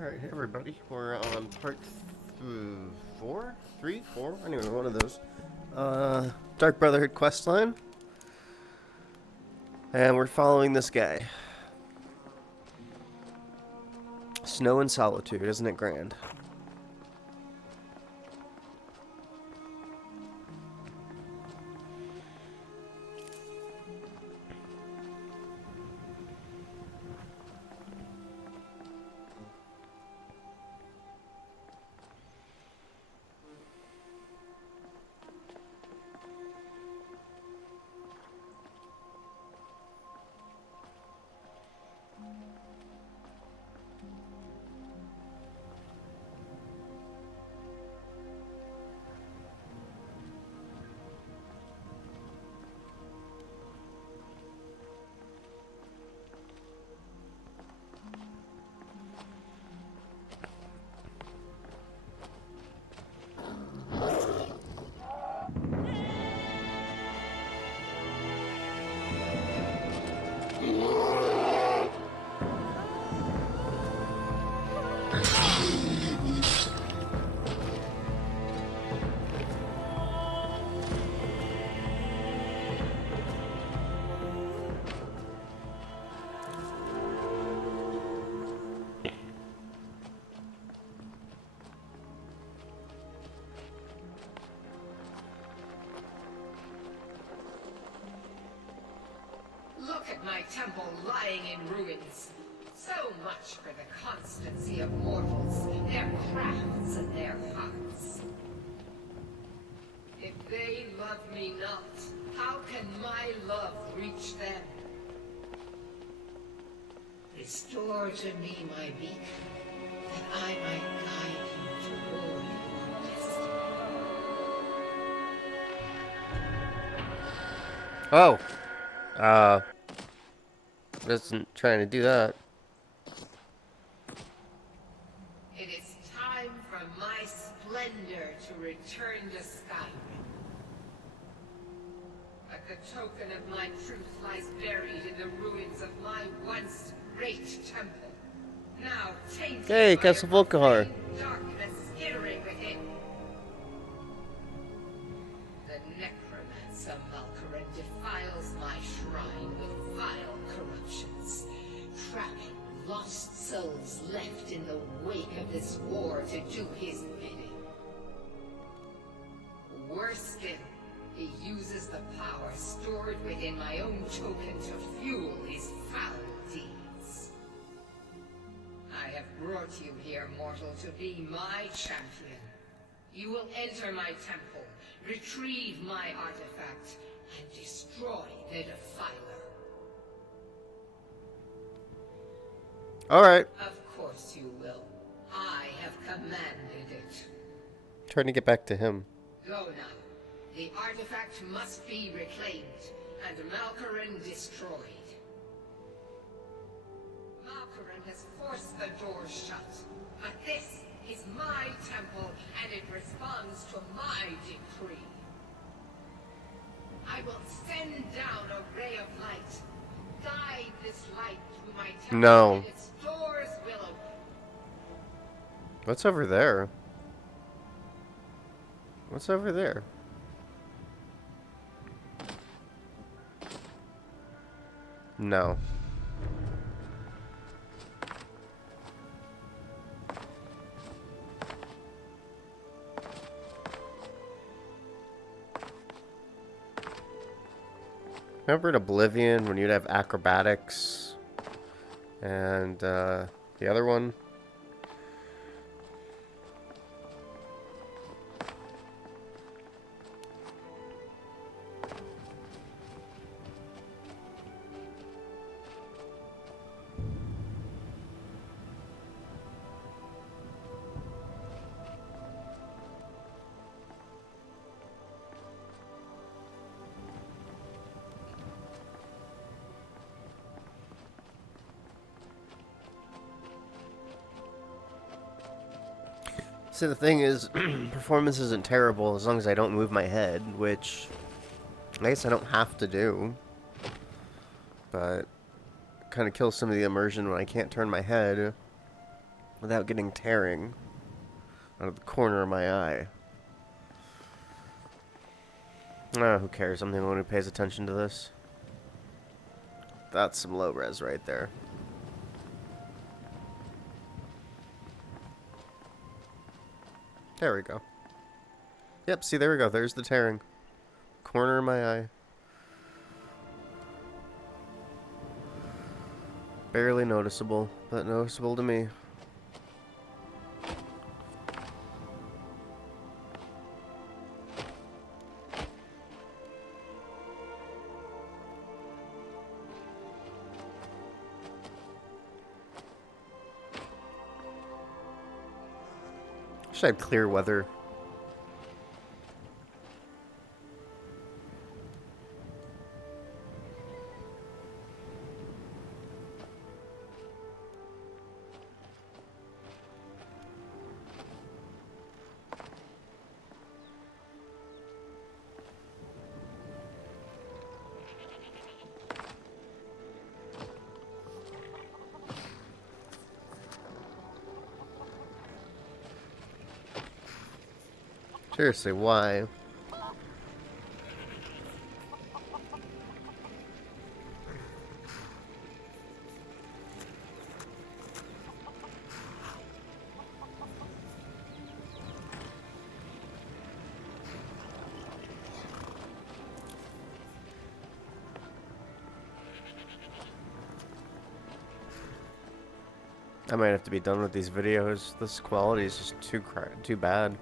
Alright, hey everybody. We're on part 4? 3? 4? Anyway, one of those. Dark Brotherhood questline. And we're following this guy. Snow and Solitude, isn't it grand? Look at my temple lying in ruins. So much for the constancy of mortals, their crafts and their hearts. If they love me not, how can my love reach them? Restore to me my beacon, that I might guide you toward your destiny. Oh. Isn't trying to do that. It is time for my splendor to return to Skyrim. But the token of my truth lies buried in the ruins of my once great temple. Now tainted Hey, by Castle a Volkihar. profane darkness skittering within. The necromancer Malkaran defiles my shrine with vile corruptions, trapping lost souls left in the wake of this war to do his bidding. Worse still, he uses the power stored within my own token to fuel his foul deeds. I have brought you here, mortal, to be my champion. You will enter my temple, retrieve my artifact, and destroy the Defiler. Alright. Of course you will. I have commanded it. Trying to get back to him. Go now. The artifact must be reclaimed, and Malkaran destroyed. Malkaran has forced the door shut, but this is my temple, and it responds to my decree. I will send down a ray of light. Guide this light through my temple, No. and its doors will open. What's over there? What's over there? No. Remember in Oblivion when you'd have acrobatics and the other one? See, the thing is, performance isn't terrible as long as I don't move my head, which I guess I don't have to do. But kind of kills some of the immersion when I can't turn my head. without getting tearing out of the corner of my eye. Ah, who cares? I'm the only one who pays attention to this. That's some low res right there. There we go. Yep, see, there we go. There's the tearing. Corner of my eye. Barely noticeable, but noticeable to me. Wish I had clear weather. Seriously, why? I might have to be done with these videos. This quality is just too bad.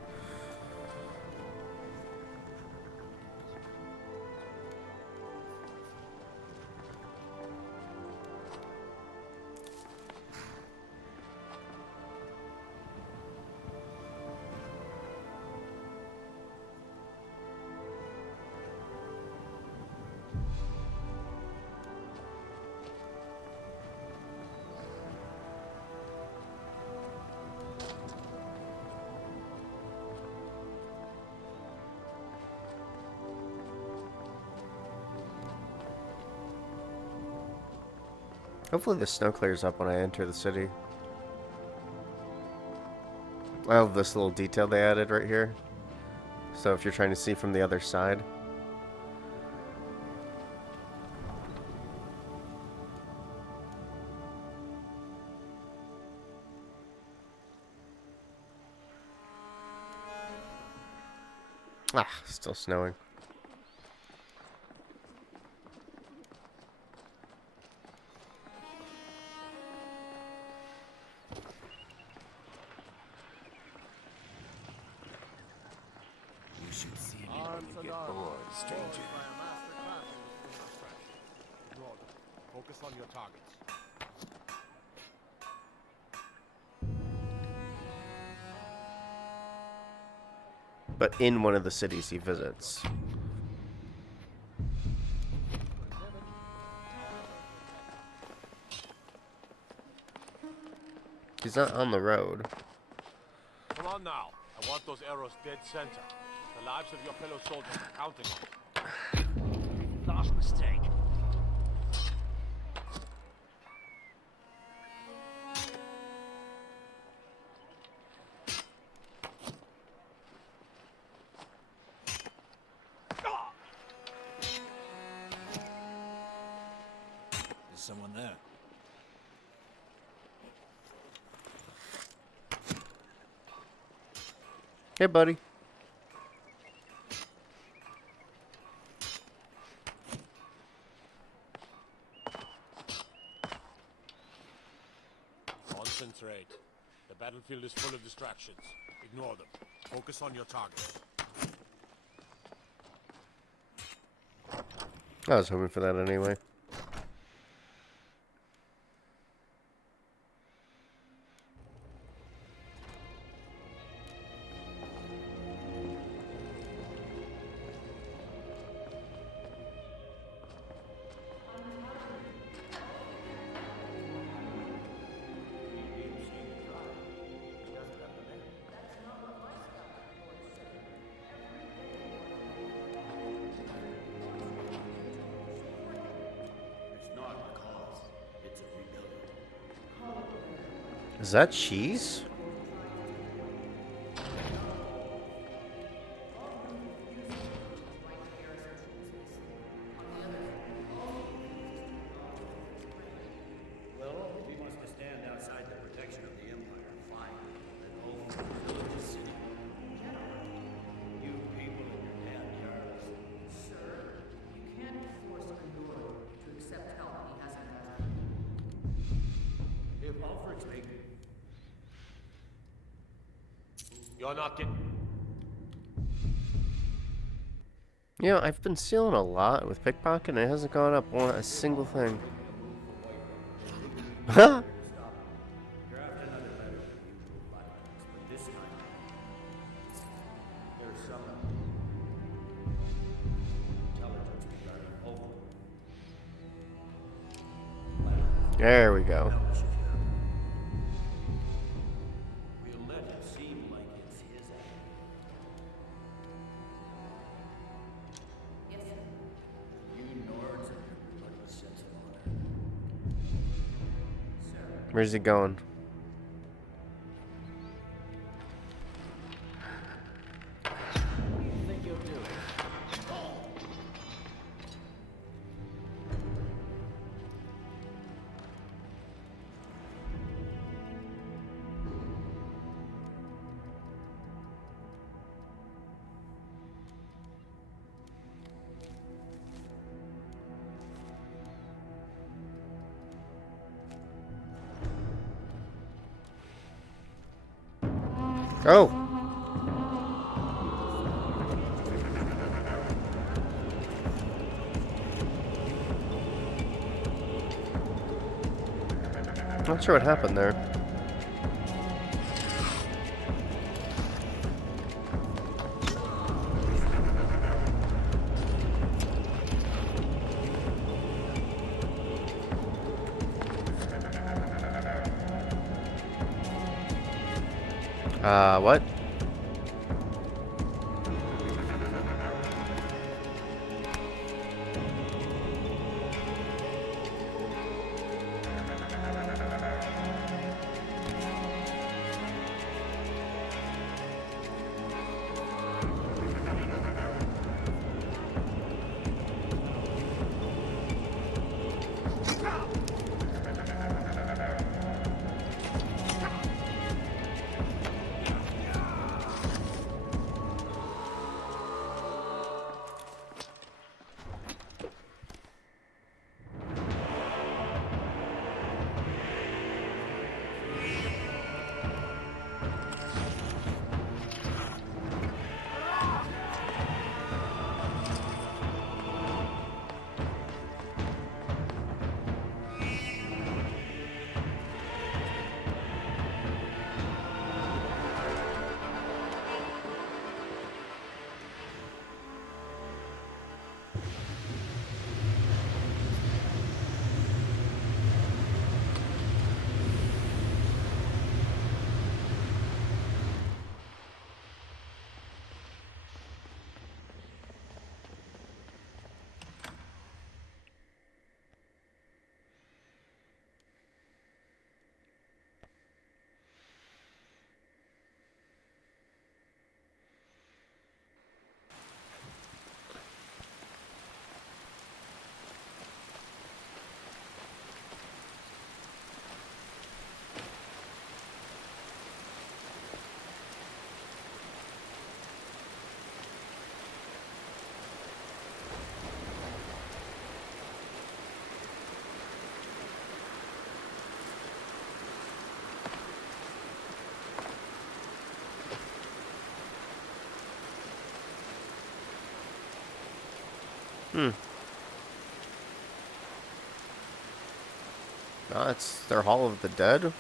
Hopefully the snow clears up when I enter the city. I love this little detail they added right here. So if you're trying to see from the other side. Ah, still snowing. You should see me when you get bored, stranger. Focus on your targets. But in one of the cities he visits. He's not on the road. Come on now. I want those arrows dead center. The lives of your fellow soldiers are counting on it. Last mistake. There's someone there. Hey, buddy. Concentrate. The battlefield is full of distractions. Ignore them. Focus on your target. I was hoping for that anyway. Is that cheese? Well, if he wants to stand outside the protection of the Empire, fine. Then hopefully the village is city. You people and your damn Jarls. Sir, you can't force Condor to accept help he hasn't asked. If Alfred's making... You're not getting... You know, I've been stealing a lot with pickpocket and it hasn't gone up a single thing. Huh? Draft another letter from you to Blackness, but this time... there's some... intelligence regarding Oakland. There we go. We'll let it seem like it's his idea. Yes, sir. You Nords and your bloody sense of honor. Sir. Where's he going? What do you think you'll do? Oh! Not sure what happened there. What? It's their Hall of the Dead?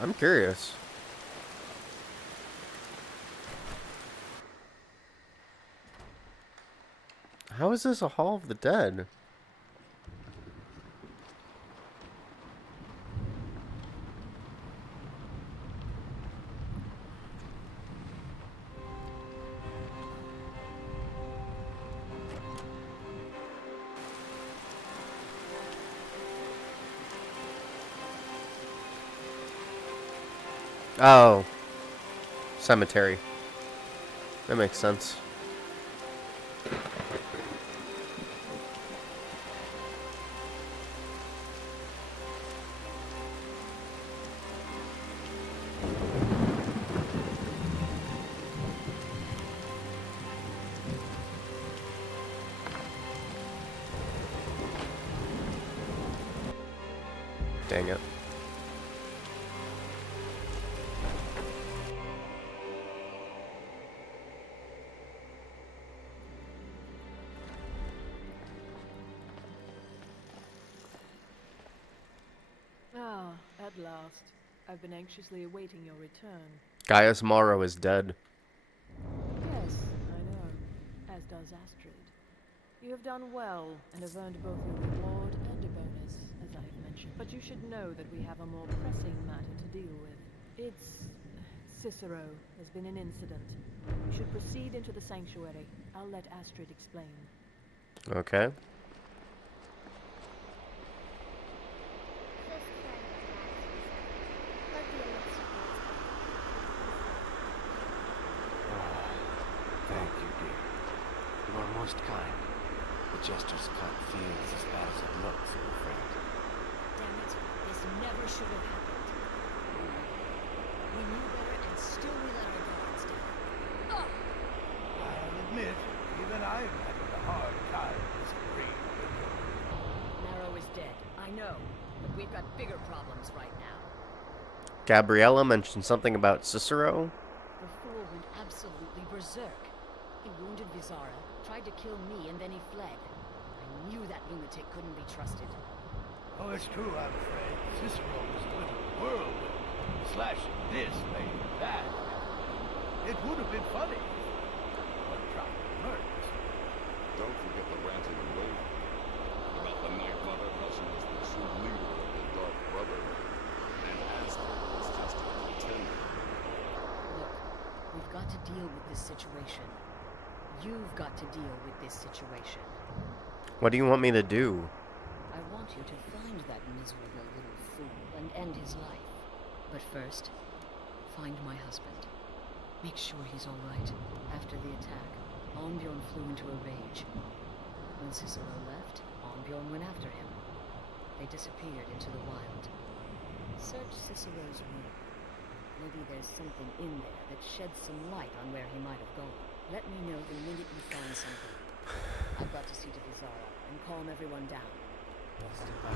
I'm curious. How is this a Hall of the Dead? Oh. Cemetery. That makes sense. Dang it. Ah, at last. I've been anxiously awaiting your return. Gaius Morrow is dead. Yes, I know. As does Astrid. You have done well, and have earned both a reward and a bonus, as I have mentioned. But you should know that we have a more pressing matter to deal with. It's... Cicero. There's been an incident. You should proceed into the sanctuary. I'll let Astrid explain. Okay. Thank you, dear. You are most kind. The Jester's cut feels as bad as it looks, old friend. Damn it, this never should have happened. We knew better and still we let our guards down. I'll admit, even I'm having a hard time disagreeing with you. Narrow is dead, I know, but we've got bigger problems right now. Gabriella mentioned something about Cicero. The fool went absolutely berserk. He wounded Vizara, tried to kill me, and then he fled. I knew that lunatic couldn't be trusted. Oh, it's true, I'm afraid. Cicero was a little whirlwind, slashing this, laying that. It would have been funny if one tried to murder us. Don't forget the ranting and raving about the Night Mother, how she was the true leader of the Dark Brotherhood, and Astrid was just a pretender. Look, we've got to deal with this situation. You've got to deal with this situation. What do you want me to do? I want you to find that miserable little fool and end his life. But first, find my husband. Make sure he's all right. After the attack, Arnbjorn flew into a rage. When Cicero left, Arnbjorn went after him. They disappeared into the wild. Search Cicero's room. Maybe there's something in there that sheds some light on where he might have gone. Let me know the minute you find something. I've got to see to Vizara and calm everyone down. She's right.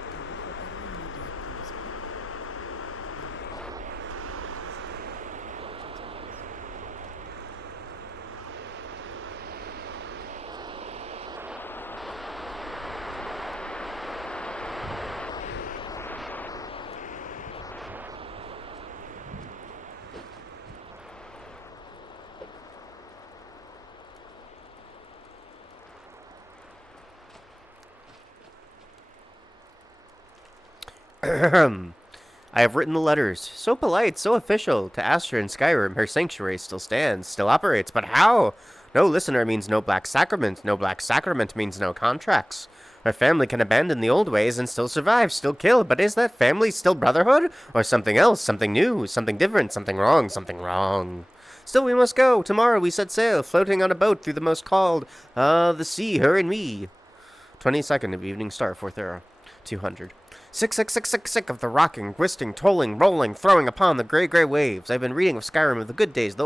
I will forever neglect these people. I have written the letters. So polite, so official. To Astra in Skyrim, her sanctuary still stands, still operates. But how? No listener means no black sacrament. No black sacrament means no contracts. Her family can abandon the old ways and still survive, still kill. But is that family still Brotherhood? Or something else, something new, something different, something wrong, something wrong. Still we must go. Tomorrow we set sail, floating on a boat through the most called, the sea, her and me. 22nd of Evening Star, 4th era. 200. Sick of the rocking, twisting, tolling, rolling, throwing upon the grey waves. I've been reading of Skyrim of the good days, of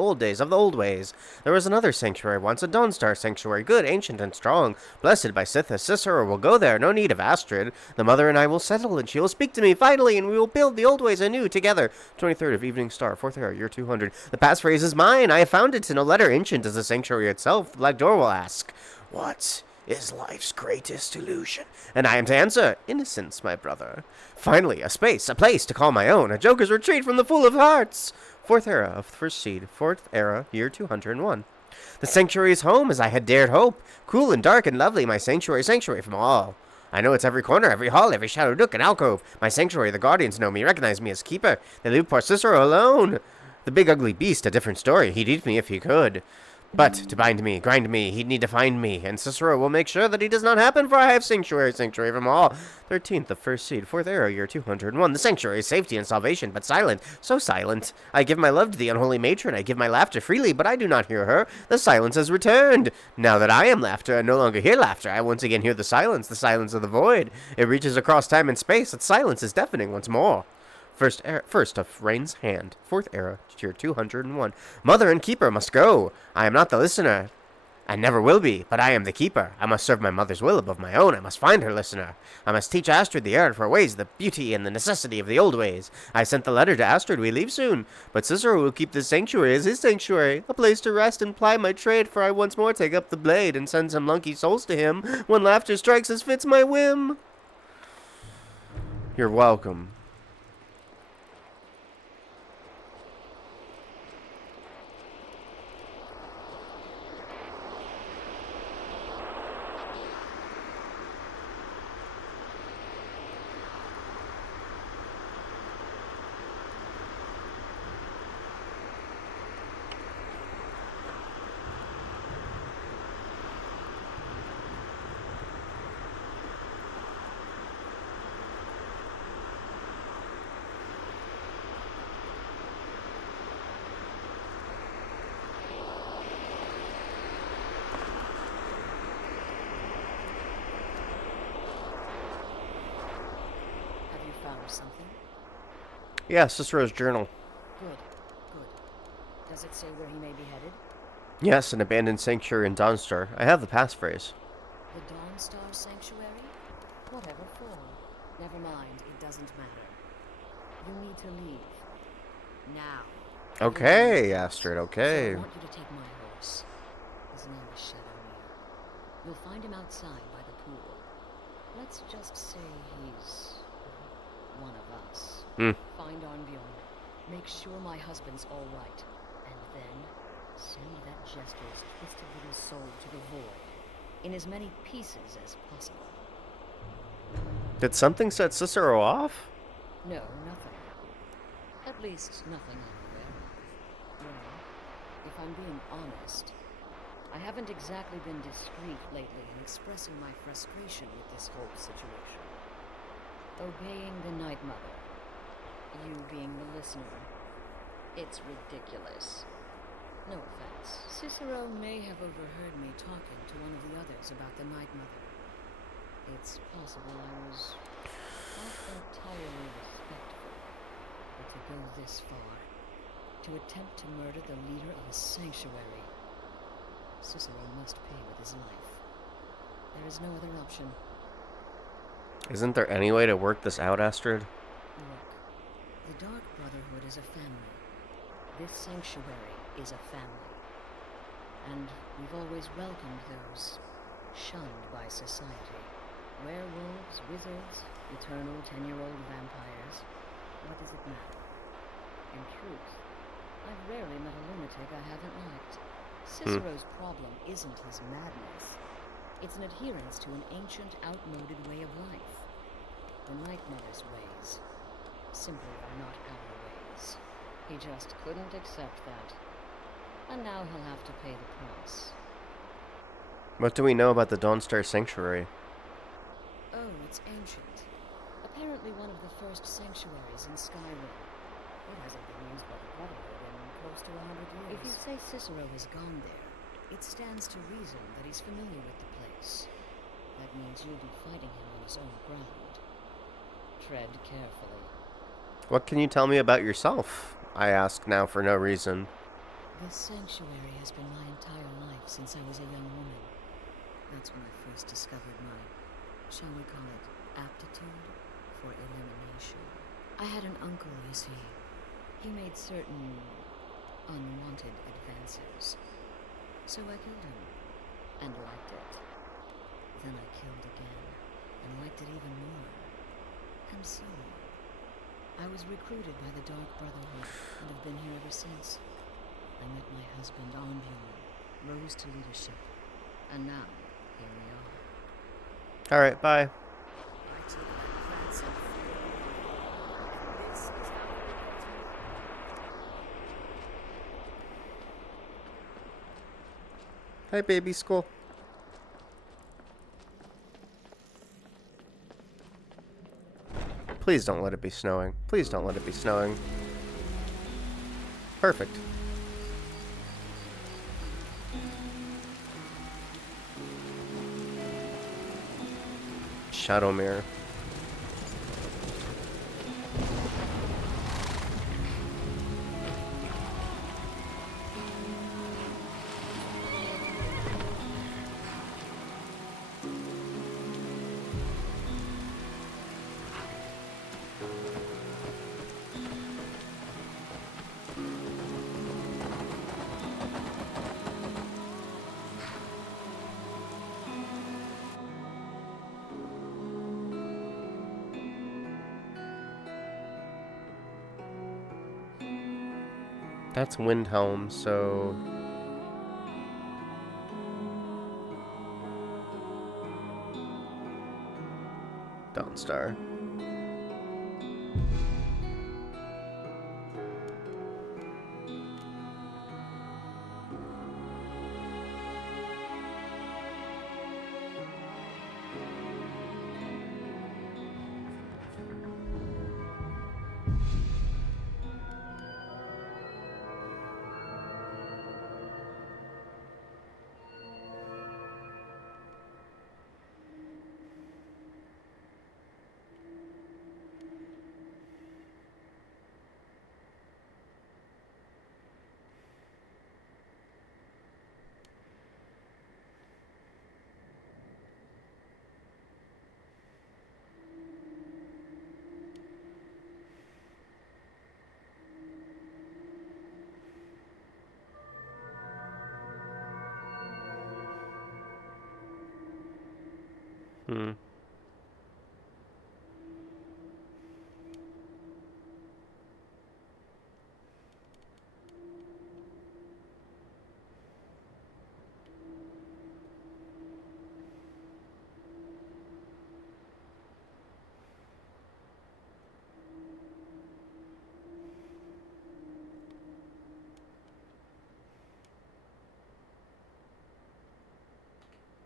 the old ways. There was another sanctuary once, a Dawnstar sanctuary, good, ancient, and strong. Blessed by Sithis, Cicero will go there, no need of Astrid. The mother and I will settle, and she will speak to me finally, and we will build the old ways anew together. 23rd of Evening Star, 4th era, year 200. The passphrase is mine. I have found it in a letter ancient as the sanctuary itself. The Black Door will ask, what is life's greatest illusion? And I am to answer, innocence, my brother. Finally, a place to call my own, a joker's retreat from the Fool of Hearts. 4th era of the First Seed, 4th era, year 201. The sanctuary is home, as I had dared hope. Cool and dark and lovely, my sanctuary from all. I know it's every corner, every hall, every shadow nook and alcove. My sanctuary, the guardians know me, recognize me as keeper. They leave poor Cicero alone. The big ugly beast, a different story. He'd eat me if he could. But to bind me, grind me, he'd need to find me, and Cicero will make sure that he does not happen, for I have sanctuary from all. 13th, the first seed, 4th arrow, year 201. The sanctuary is safety and salvation, but silent, so silent. I give my love to the unholy matron, I give my laughter freely, but I do not hear her. The silence has returned. Now that I am laughter, I no longer hear laughter. I once again hear the silence of the void. It reaches across time and space. Its silence is deafening once more. First of Rain's hand. 4th era, year 201. Mother and keeper must go. I am not the listener, and never will be, but I am the keeper. I must serve my mother's will above my own. I must find her listener. I must teach Astrid the art of her ways, the beauty and the necessity of the old ways. I sent the letter to Astrid. We leave soon, but Cicero will keep this sanctuary as his sanctuary, a place to rest and ply my trade, for I once more take up the blade and send some lunky souls to him when laughter strikes as fits my whim. You're welcome. Something? Yeah, Cicero's journal. Good. Does it say where he may be headed? Yes, an abandoned sanctuary in Dawnstar. I have the passphrase. The Dawnstar Sanctuary? Whatever for. Never mind, it doesn't matter. You need to leave. Now. Okay, Astrid, okay. So I want you to take my horse. His name is Shadowmere. You'll find him outside by the pool. Let's just say he's one of us. Find Arnbjorn. Make sure my husband's all right. And then send that jester's twisted little soul to the void in as many pieces as possible. Did something set Cicero off? No, nothing. At least nothing I'm aware of. Well, if I'm being honest, I haven't exactly been discreet lately in expressing my frustration with this whole situation. Obeying the Night Mother, you being the listener, it's ridiculous. No offense. Cicero may have overheard me talking to one of the others about the Night Mother. It's possible I was not entirely respectful, but to go this far, to attempt to murder the leader of a sanctuary, Cicero must pay with his life. There is no other option. Isn't there any way to work this out, Astrid? Look, the Dark Brotherhood is a family. This sanctuary is a family. And we've always welcomed those shunned by society. Werewolves, wizards, eternal 10-year-old vampires. What does it matter? In truth, I've rarely met a lunatic I haven't liked. Cicero's problem isn't his madness. It's an adherence to an ancient, outmoded way of life. The Night Mother's ways simply are not our ways. He just couldn't accept that. And now he'll have to pay the price. What do we know about the Dawnstar Sanctuary? Oh, it's ancient. Apparently one of the first sanctuaries in Skyrim. It hasn't been used by the Brotherhood in close to 100 years. If you say Cicero has gone there, it stands to reason that he's familiar with the place. That means you'll be fighting him on his own ground. Tread carefully. What can you tell me about yourself? I ask now for no reason. This sanctuary has been my entire life since I was a young woman. That's when I first discovered my, shall we call it, aptitude for elimination. I had an uncle, you see. He made certain unwanted advances. So I killed him, and liked it. Then I killed again, and liked it even more. And so on. I was recruited by the Dark Brotherhood, and have been here ever since. I met my husband, Arnbjorn, rose to leadership, and now, here we are. Alright, bye. I took that ransom for you, and this is how you report me. Hi, baby skull. Please don't let it be snowing. Please don't let it be snowing. Perfect. Shadow mirror. That's Windhelm, so... Dawnstar. Hmm.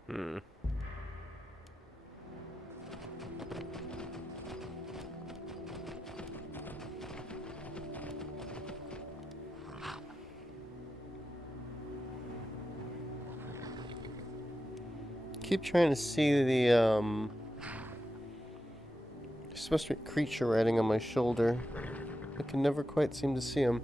Hmm. Keep trying to see the, There's supposed to be a creature riding on my shoulder. I can never quite seem to see him.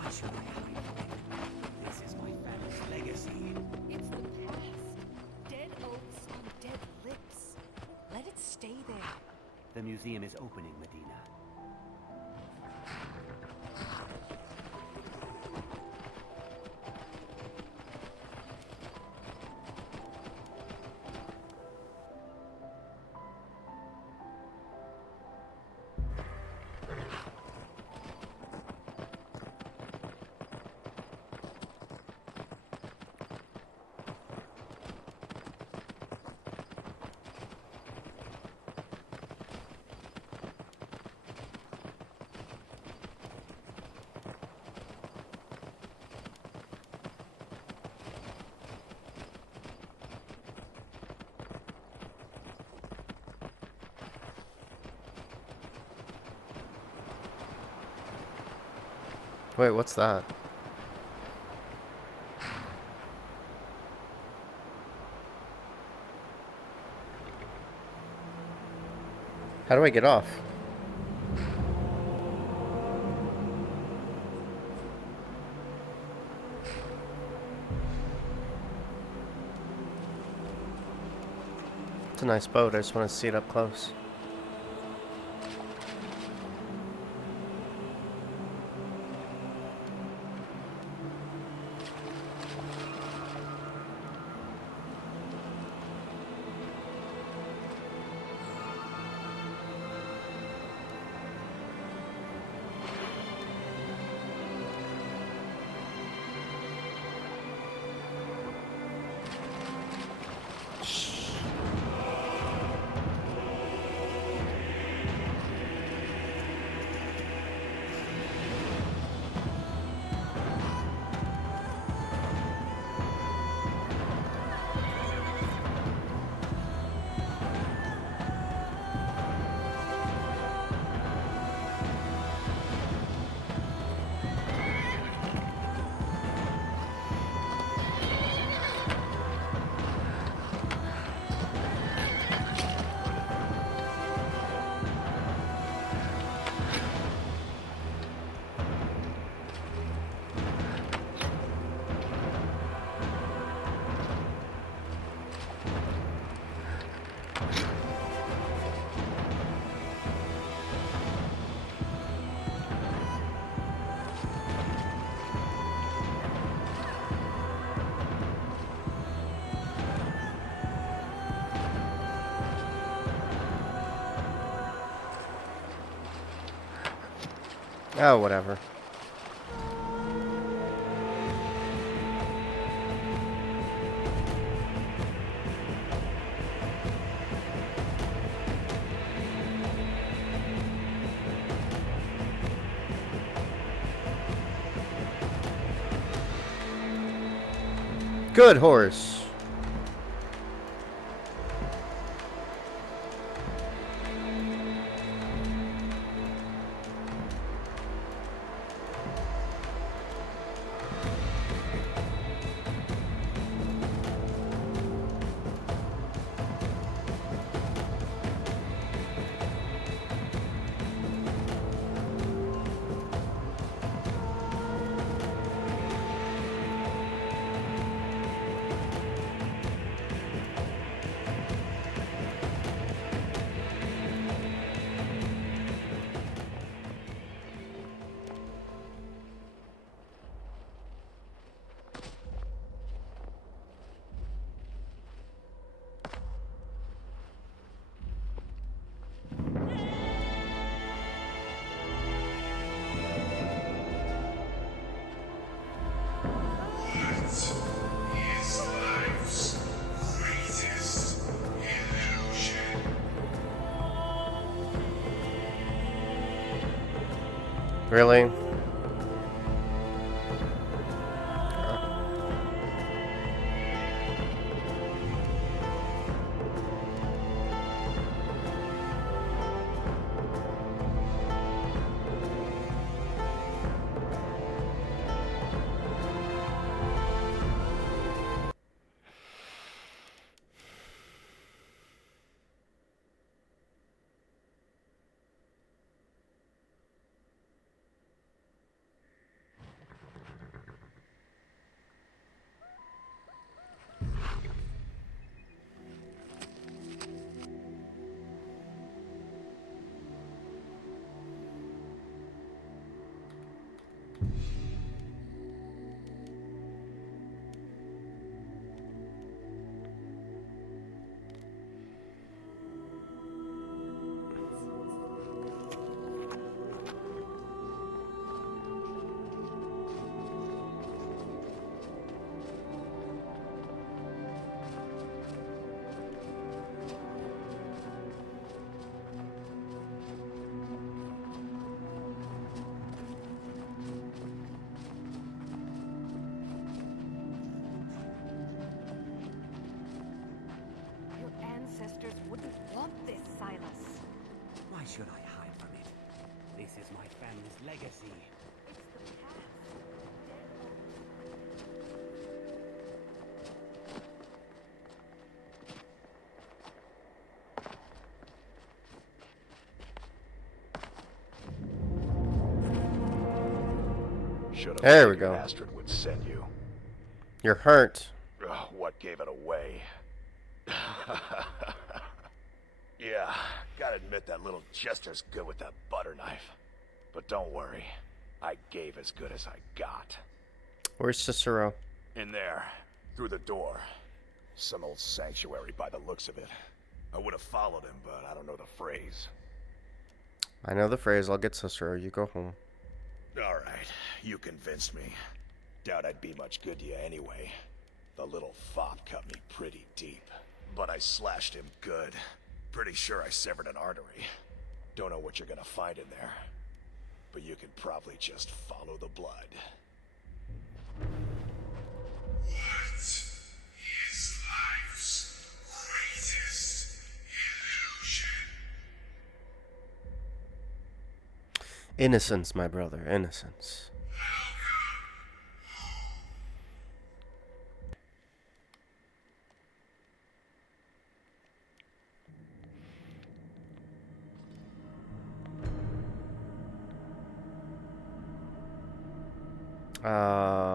Why should I hide? This is my family's legacy. It's the past. Dead oaths on dead lips. Let it stay there. The museum is opening, Medina. Wait, what's that? How do I get off? It's a nice boat. I just want to see it up close. Oh, whatever. Good horse. Really? Your ancestors wouldn't want this, Silas. Why should I hide from it? This is my family's legacy. It's the past. Should have There we figured go. Astrid would send you. You're hurt. Ugh, what gave it away? Yeah, gotta admit that little Jester's good with that butter knife. But don't worry, I gave as good as I got. Where's Cicero? In there, through the door. Some old sanctuary by the looks of it. I would have followed him, but I don't know the phrase. I know the phrase. I'll get Cicero. You go home. Alright, you convinced me. Doubt I'd be much good to you anyway. The little fop cut me pretty deep. But I slashed him good. Pretty sure I severed an artery. Don't know what you're gonna find in there. But you can probably just follow the blood. What is life's greatest illusion? Innocence, my brother. Innocence.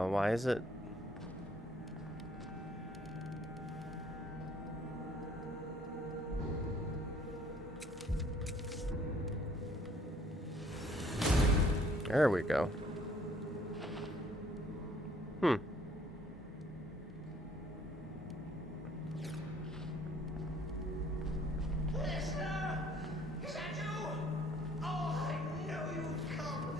Why is it? There we go. Hmm. Listener! Is that you? Oh, I know you've come.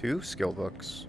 2 skill books.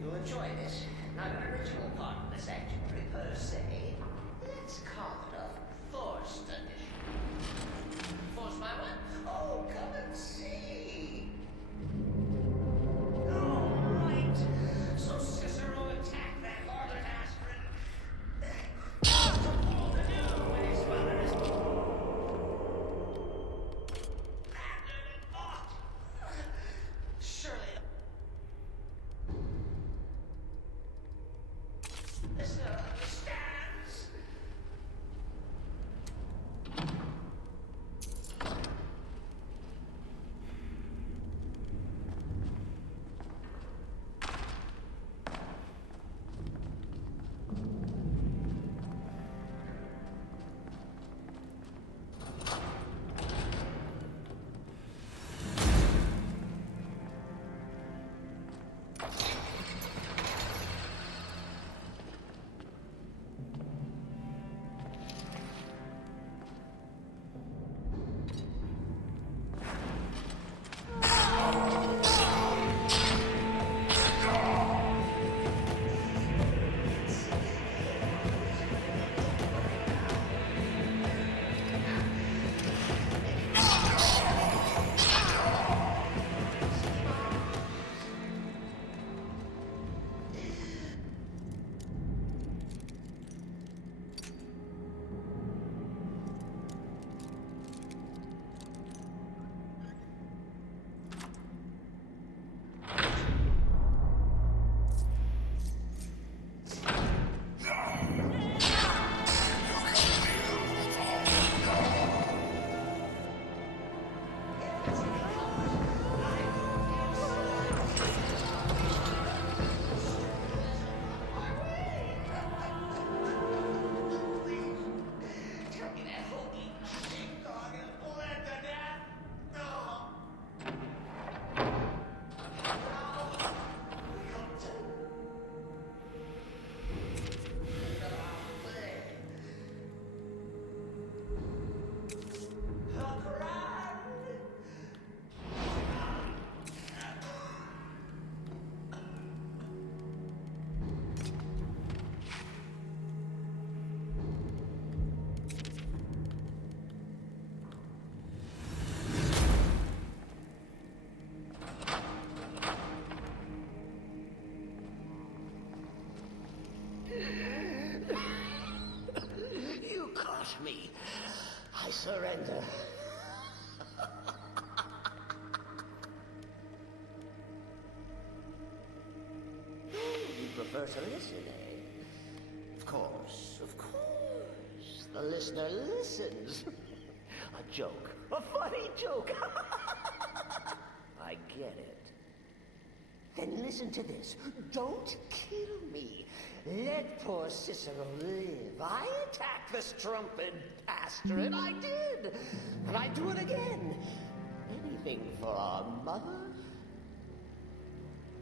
You'll enjoy this. Not an original part of the sanctuary per se. Let's call it a forced addition. Forced by what? Oh, come and see. All right. So Cicero attacked that harlot Astrid. What's a fool to do when his father is abandoned and fought? Surely. Listener understands. You caught me. I surrender. You prefer to listen, eh? Of course, of course. The listener listens. A joke. A funny joke. I get it. Then listen to this. Don't kill me. Let poor Cicero live. I attacked the strumpet Astrid. I did. And I'd do it again. Anything for our mother.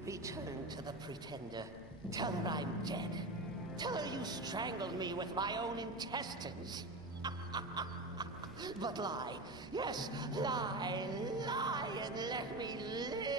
Return to the Pretender. Tell her I'm dead. Tell her you strangled me with my own intestines. But lie. Yes, lie. Lie and let me live.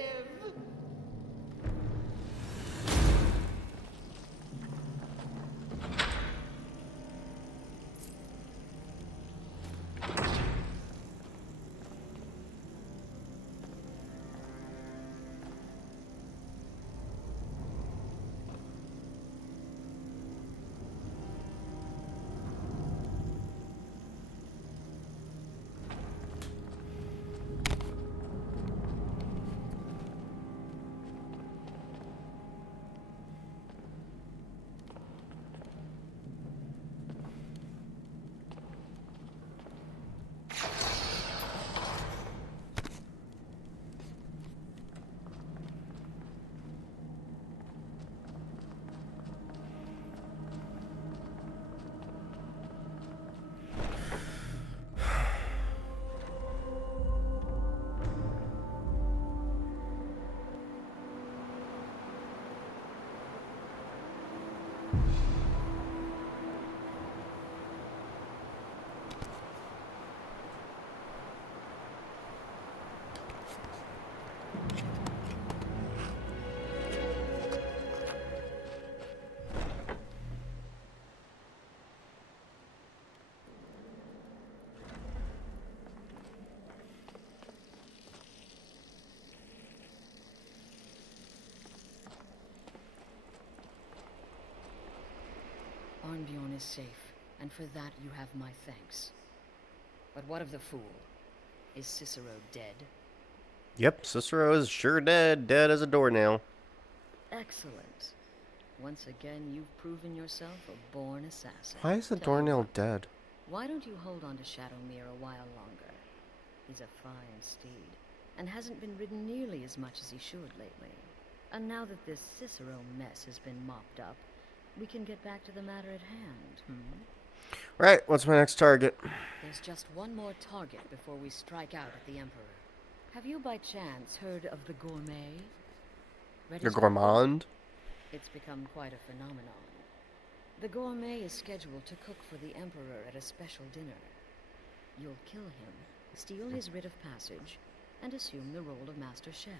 Arnbjorn is safe, and for that you have my thanks. But what of the fool? Is Cicero dead? Yep, Cicero is sure dead. Dead as a doornail. Excellent. Once again, you've proven yourself a born assassin. Why is the Tell me doornail something. dead? Why don't you hold on to Shadowmere a while longer? He's a fine steed, and hasn't been ridden nearly as much as he should lately. And now that this Cicero mess has been mopped up, we can get back to the matter at hand, Right, what's my next target? There's just one more target before we strike out at the Emperor. Have you by chance heard of the Gourmet? Read The his book? Gourmand? It's become quite a phenomenon. The Gourmet is scheduled to cook for the Emperor at a special dinner. You'll kill him, steal his writ of passage, and assume the role of Master Chef.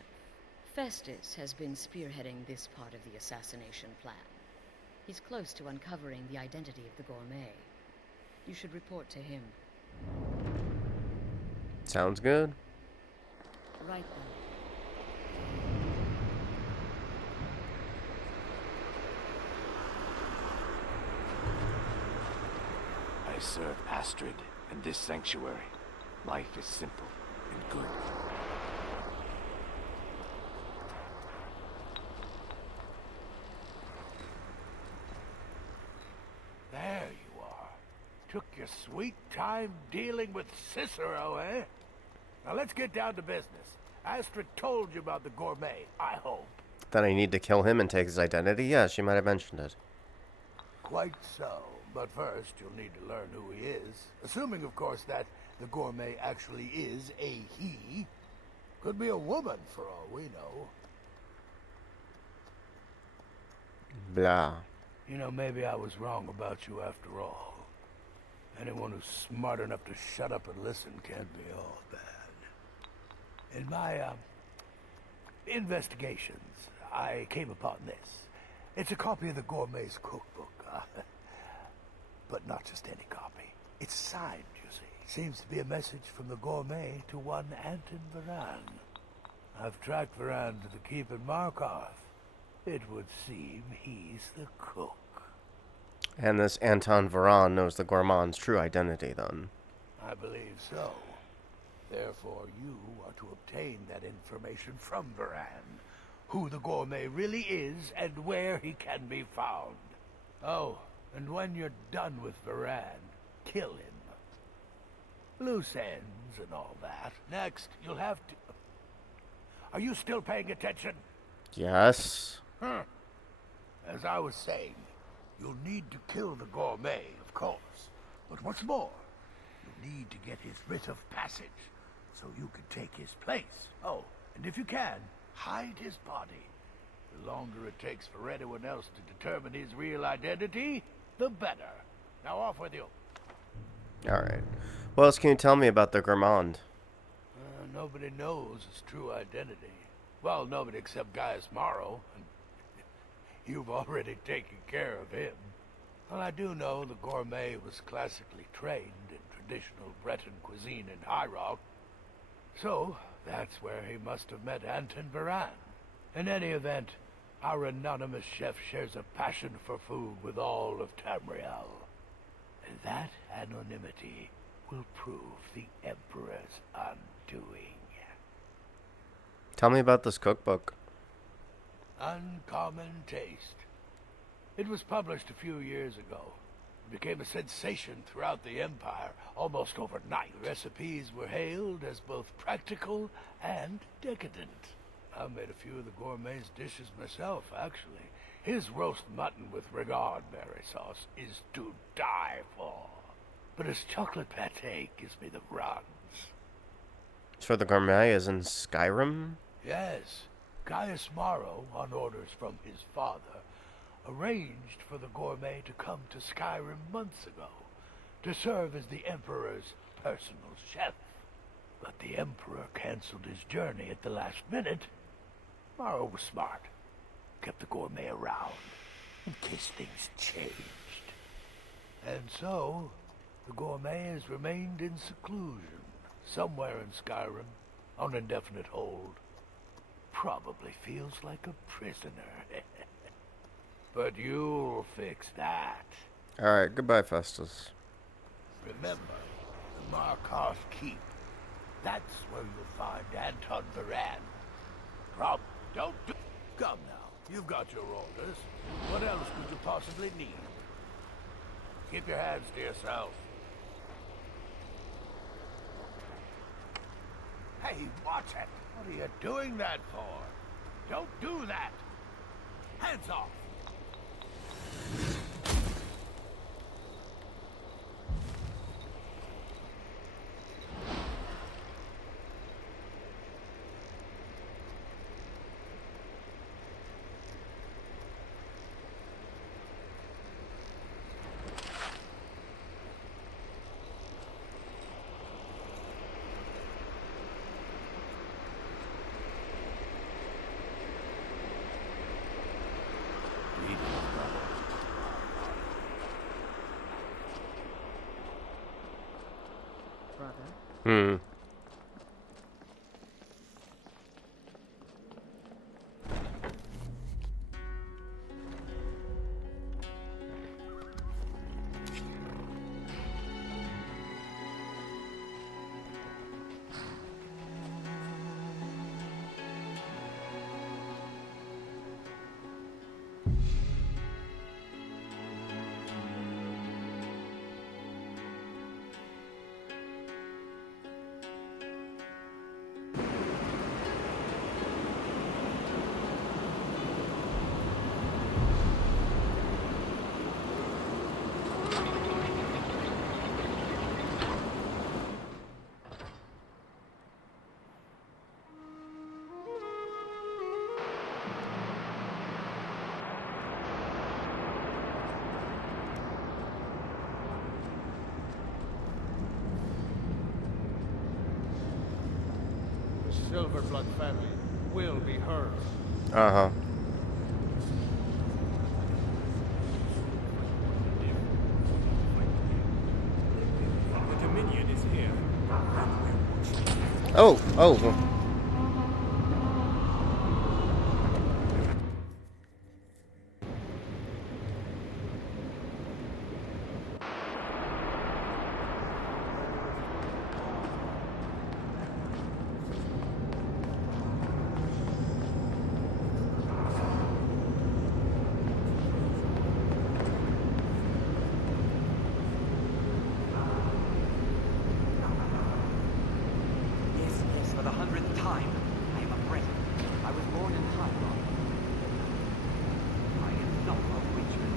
Festus has been spearheading this part of the assassination plan. He's close to uncovering the identity of the Gourmet. You should report to him. Sounds good. Right then. I serve Astrid in this sanctuary. Life is simple and good. There you are. Took your sweet time dealing with Cicero, eh? Now let's get down to business. Astrid told you about the Gourmet, I hope. That I need to kill him and take his identity? Yeah, she might have mentioned it. Quite so. But first, you'll need to learn who he is. Assuming, of course, that the Gourmet actually is a he. Could be a woman, for all we know. Blah. You know, maybe I was wrong about you after all. Anyone who's smart enough to shut up and listen can't be all bad. In my, investigations, I came upon this. It's a copy of the Gourmet's cookbook. But not just any copy. It's signed, you see. Seems to be a message from the Gourmet to one Anton Varan. I've tracked Varan to the keep in Markov. It would seem he's the cook. And this Anton Varan knows the Gourmand's true identity, then. I believe so. Therefore, you are to obtain that information from Varan. Who the Gourmet really is and where he can be found. Oh, and when you're done with Varan, kill him. Loose ends and all that. Next, you'll have to... Are you still paying attention? Yes. As I was saying, you'll need to kill the Gourmet, of course. But what's more, you'll need to get his writ of passage, so you can take his place. Oh, and if you can, hide his body. The longer it takes for anyone else to determine his real identity, the better. Now off with you. Alright. What else can you tell me about the Gourmand? Nobody knows his true identity. Well, nobody except Gaius Morrow. And you've already taken care of him. Well, I do know the Gourmet was classically trained in traditional Breton cuisine in High Rock. So, that's where he must have met Anton Varan. In any event, our anonymous chef shares a passion for food with all of Tamriel. And that anonymity will prove the Emperor's undoing. Tell me about this cookbook. Uncommon Taste. It was published a few years ago. It became a sensation throughout the Empire, almost overnight. The recipes were hailed as both practical and decadent. I made a few of the Gourmet's dishes myself, actually. His roast mutton with regard berry sauce is to die for. But his chocolate pate gives me the runs. So the Gourmet is in Skyrim? Yes. Gaius Morrow, on orders from his father, arranged for the Gourmet to come to Skyrim months ago to serve as the Emperor's personal chef. But the Emperor canceled his journey at the last minute. Morrow was smart. Kept the Gourmet around in case things changed. And so, the Gourmet has remained in seclusion, somewhere in Skyrim, on indefinite hold. Probably feels like a prisoner. But you'll fix that. Alright, goodbye, Festus. Remember, the Markarth Keep. That's where you'll find Anton Varan. Don't do... Come now, you've got your orders. What else could you possibly need? Keep your hands to yourself. Hey, watch it! What are you doing that for? Don't do that! Hands off! Hmm. The Silverblood family will be heard. Uh-huh. The Dominion is here. Oh, oh. Yes, for the 100th time. I am a Breton. I was born in Highland. I am not a witchman.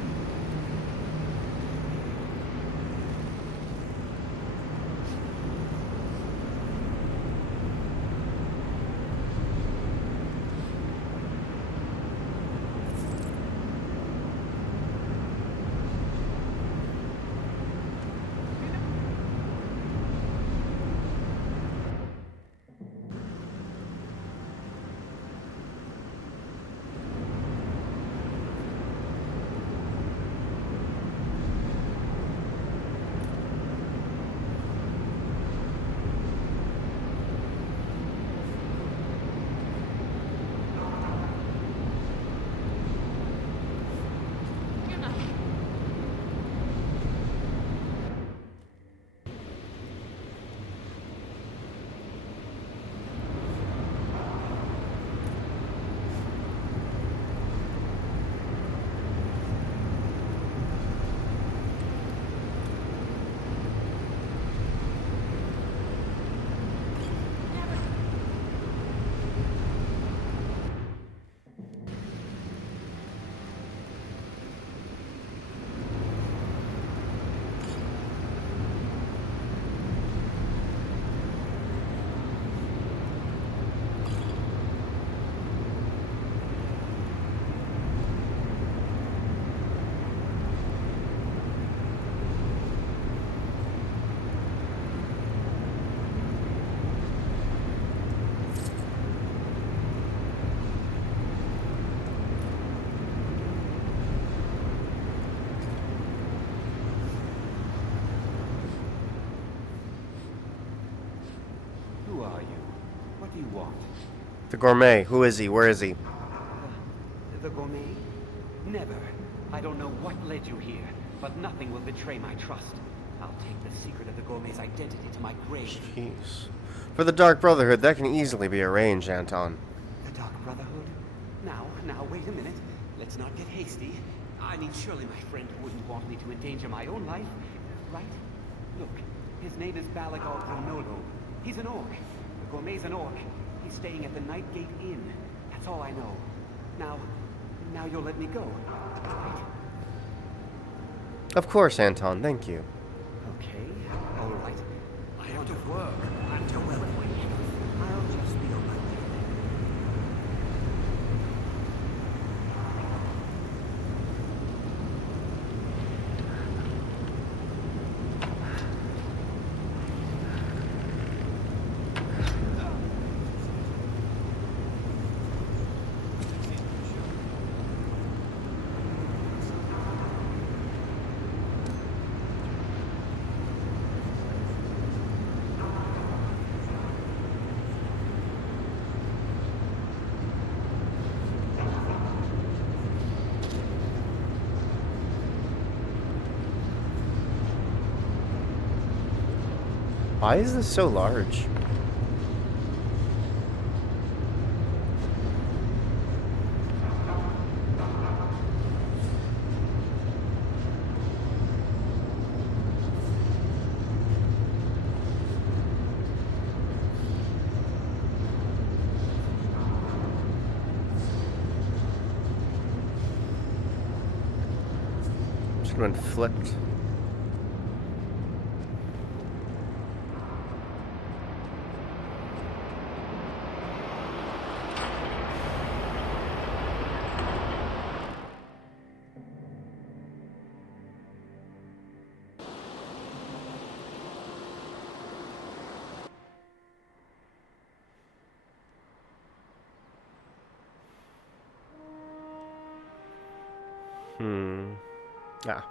Who are you? What do you want? The gourmet. Who is he? Where is he? The gourmet? Never. I don't know what led you here. but nothing will betray my trust. I'll take the secret of the gourmet's identity to my grave. Jeez. For the Dark Brotherhood, that can easily be arranged, Anton. The Dark Brotherhood? Now, wait a minute. Let's not get hasty. I mean, surely my friend wouldn't want me to endanger my own life, right? Look, his name is Balagal Granolo. He's an orc. The gourmet's an orc. He's staying at the Nightgate Inn. That's all I know. Now you'll let me go, right? Of course, Anton, thank you. Okay, all right. I ought to work. I'm too well acquainted. I'll just be on my way there. Why is this so large? Should have been flipped. Yeah.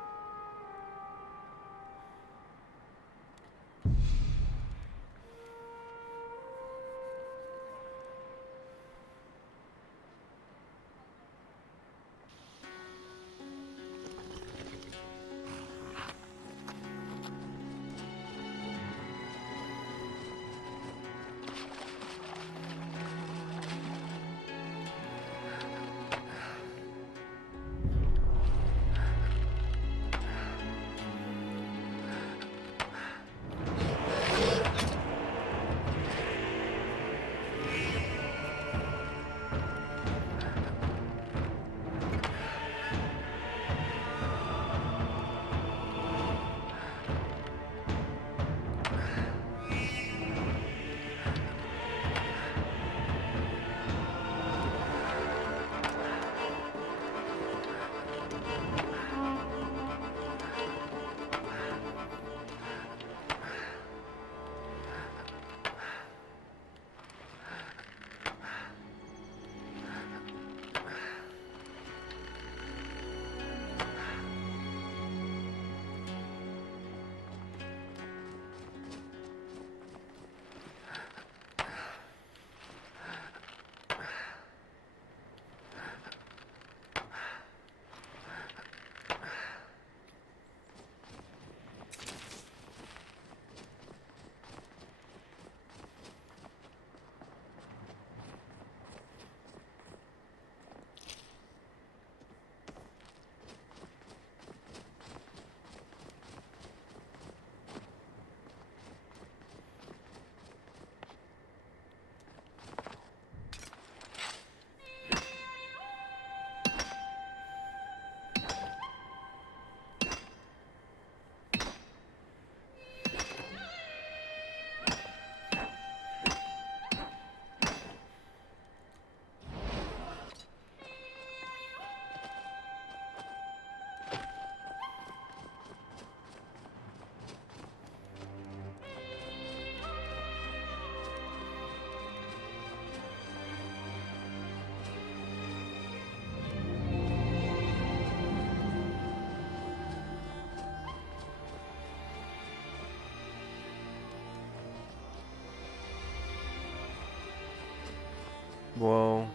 Whoa.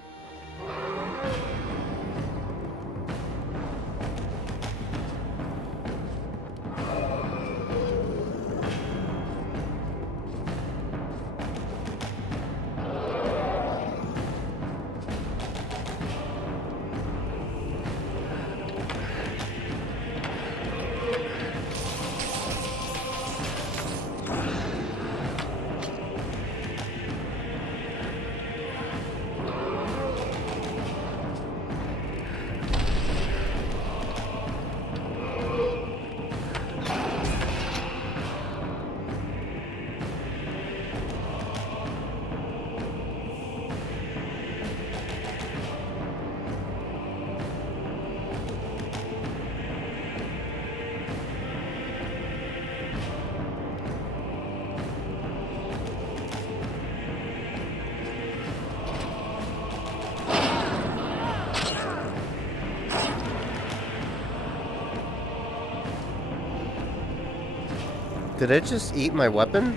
Did it just eat my weapon?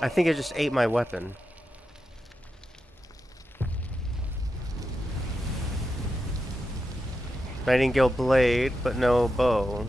I think it just ate my weapon. Nightingale blade, but no bow.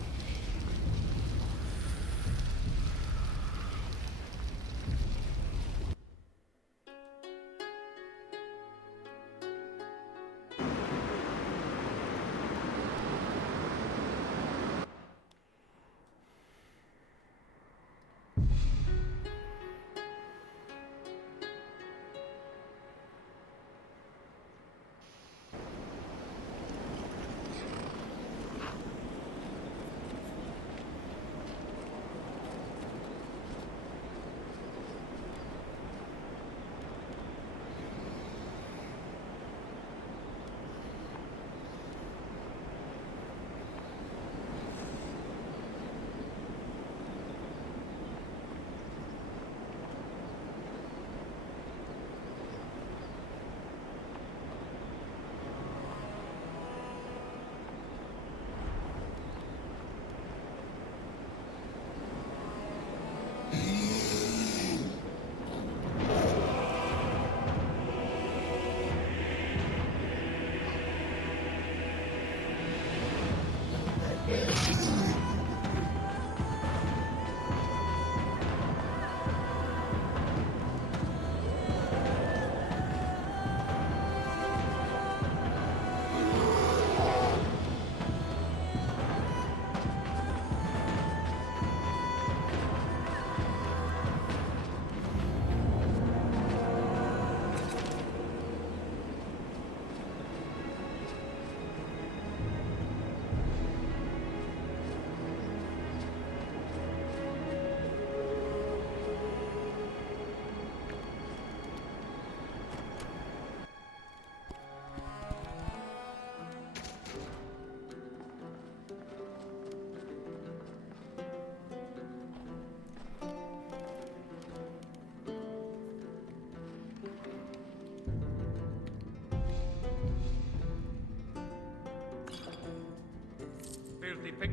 Filthy pig.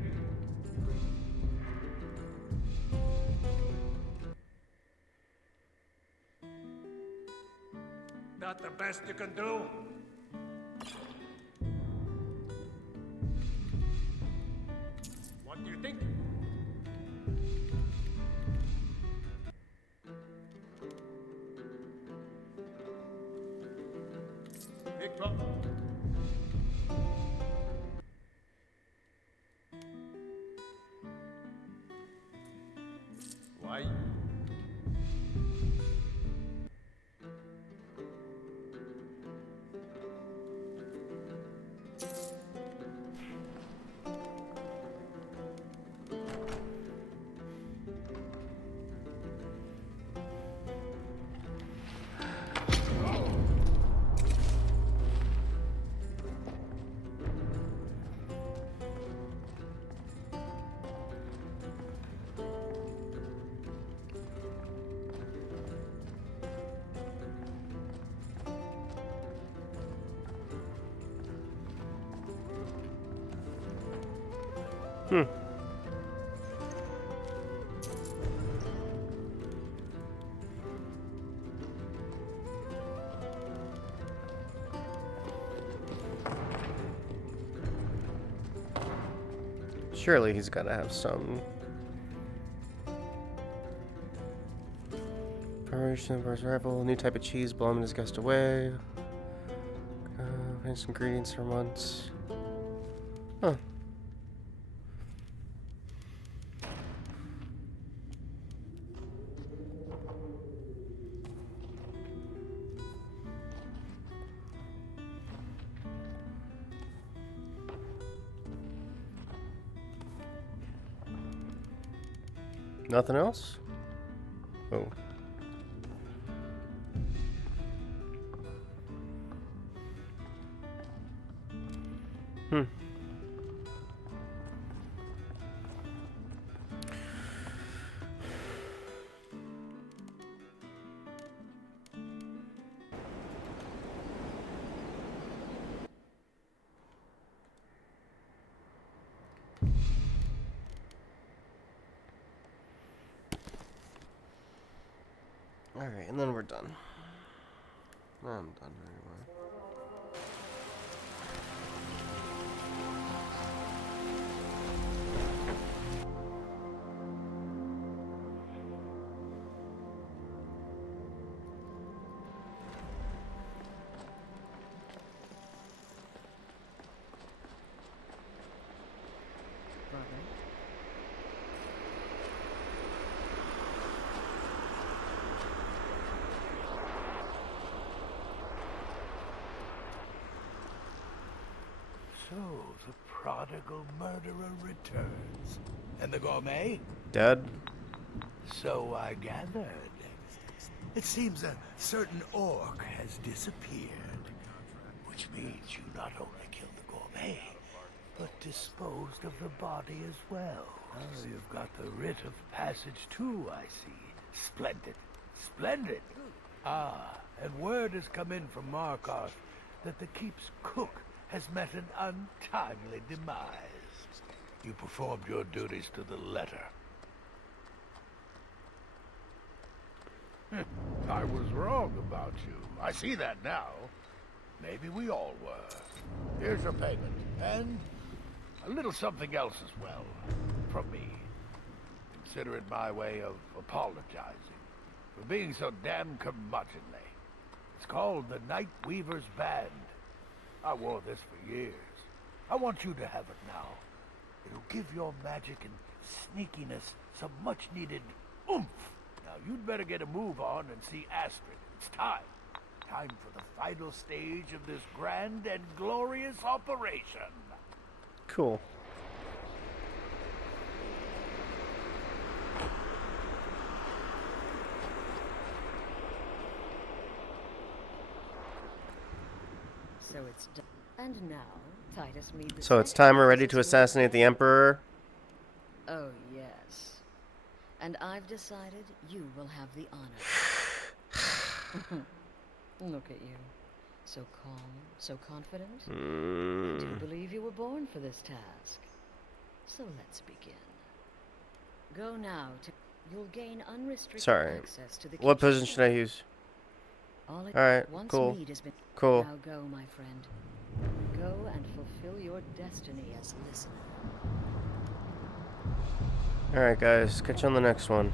That the best you can do? What do you think? Big Pop. Why? Hmm. Surely he's gotta have some. Preparation for his rifle, new type of cheese, blow him and his guest away. Find some ingredients for months. Huh. Nothing else? Oh. Hmm. Alright, and then we're done. I'm done anyway. So, the prodigal murderer returns. And the gourmet? Dead? So I gathered. It seems a certain orc has disappeared. Which means you not only killed the gourmet, but disposed of the body as well. Oh, you've got the writ of passage too, I see. Splendid. Splendid! Ah, and word has come in from Markarth that the keep's cook has met an untimely demise. You performed your duties to the letter. I was wrong about you. I see that now. Maybe we all were. Here's your payment, and a little something else as well, from me. Consider it my way of apologizing for being so damn curmudgeonly. It's called the Night Weaver's Band. I wore this for years. I want you to have it now. It'll give your magic and sneakiness some much-needed oomph. Now, you'd better get a move on and see Astrid. It's time. Time for the final stage of this grand and glorious operation. Cool. So it's done. And now, Titus Mead. So it's time we're ready to assassinate the Emperor? Oh, yes. And I've decided you will have the honor. Look at you. So calm, so confident. I do believe you were born for this task. So let's begin. Go now to... You'll gain unrestricted access to the What kitchen. position should I use? Alright, cool. Cool. Now go, my friend. Go and fulfill your destiny as listener. Alright guys, catch you on the next one.